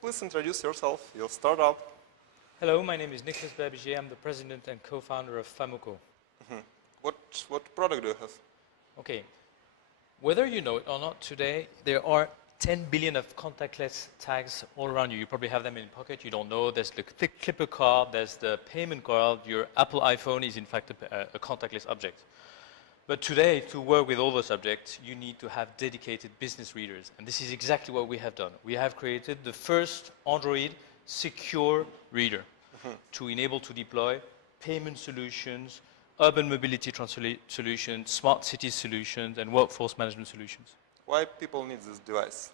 Please introduce yourself, your startup. Hello, my name is Nicolas Berbigier. I'm the president and co-founder of FAMOCO. What product do you have? Okay, whether you know it or not, today there are 10 billion of contactless tags all around you. You probably have them in your pocket. You don't know. There's the clipper card. There's the payment card. Your Apple iPhone is in fact a contactless object. But today, to work with all those objects, you need to have dedicated business readers. And this is exactly what we have done. We have created the first Android secure reader to enable to deploy payment solutions, urban mobility solutions, smart city solutions, and workforce management solutions. Why people need this device?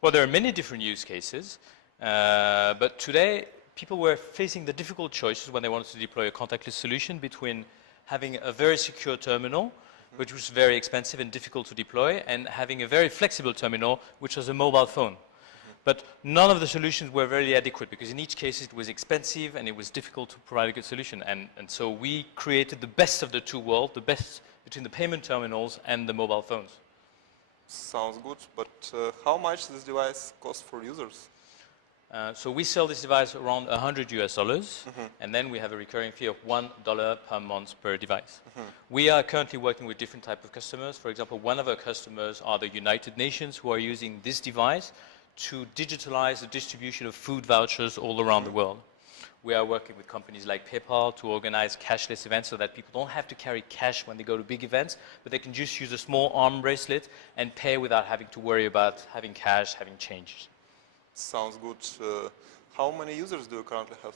Well, there are many different use cases, but today people were facing the difficult choices when they wanted to deploy a contactless solution between having a very secure terminal, which was very expensive and difficult to deploy, and having a very flexible terminal, which was a mobile phone. But none of the solutions were very adequate, because in each case it was expensive and it was difficult to provide a good solution. And so we created the best of the two worlds, the best between the payment terminals and the mobile phones. Sounds good, but how much this device costs for users? So we sell this device around $100 and then we have a recurring fee of $1 per month per device. We are currently working with different types of customers. For example, one of our customers are the United Nations, who are using this device to digitalize the distribution of food vouchers all around the world. We are working with companies like PayPal to organize cashless events so that people don't have to carry cash when they go to big events, but they can just use a small arm bracelet and pay without having to worry about having cash, having change. Sounds good. How many users do you currently have?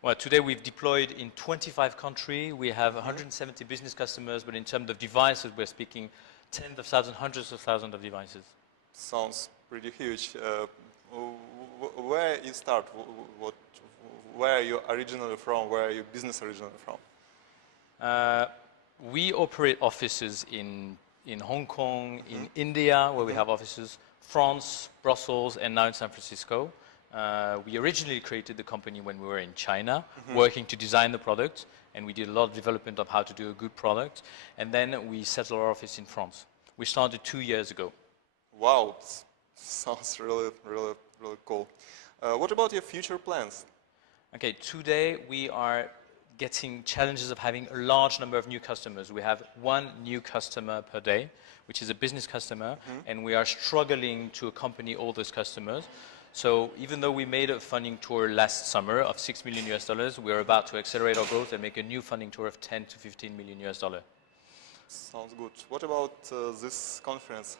Well, today we've deployed in 25 countries. We have 170 business customers, but in terms of devices, we're speaking tens of thousands, hundreds of thousands of devices. Sounds pretty huge. Where you start? Where are you originally from? Where are your business originally from? We operate offices in Hong Kong, in India, where we have offices, France, Brussels, and now in San Francisco. We originally created the company when we were in China, working to design the product, and we did a lot of development of how to do a good product. And then we settled our office in France. We started 2 years ago. Wow, sounds really cool. What about your future plans? Okay, today we are getting challenges of having a large number of new customers. We have one new customer per day, which is a business customer, and we are struggling to accompany all those customers. So even though we made a funding tour last summer of $6 million, we're about to accelerate our growth and make a new funding tour of $10 to $15 million. Sounds good. What about this conference?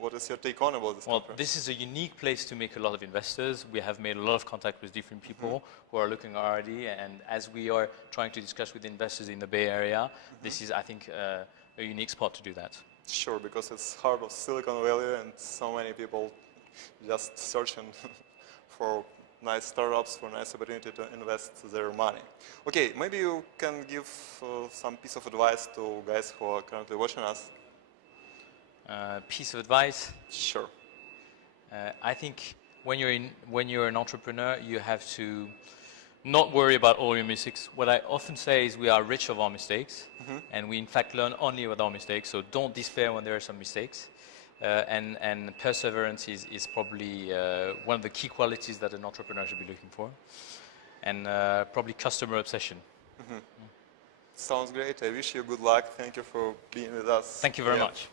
What is your take on about this conference? Well, this is a unique place to make a lot of investors. We have made a lot of contact with different people who are looking already, and as we are trying to discuss with investors in the Bay Area, this is, I think, a unique spot to do that. Sure, because it's heart of Silicon Valley and so many people just searching for nice startups, for nice opportunity to invest their money. Okay, maybe you can give some piece of advice to guys who are currently watching us. Piece of advice? Sure. I think when you're an entrepreneur, you have to not worry about all your mistakes. What I often say is we are rich of our mistakes, and we in fact learn only with our mistakes. So don't despair when there are some mistakes. And perseverance is probably one of the key qualities that an entrepreneur should be looking for. And probably customer obsession. Sounds great. I wish you good luck. Thank you for being with us. Thank you very much.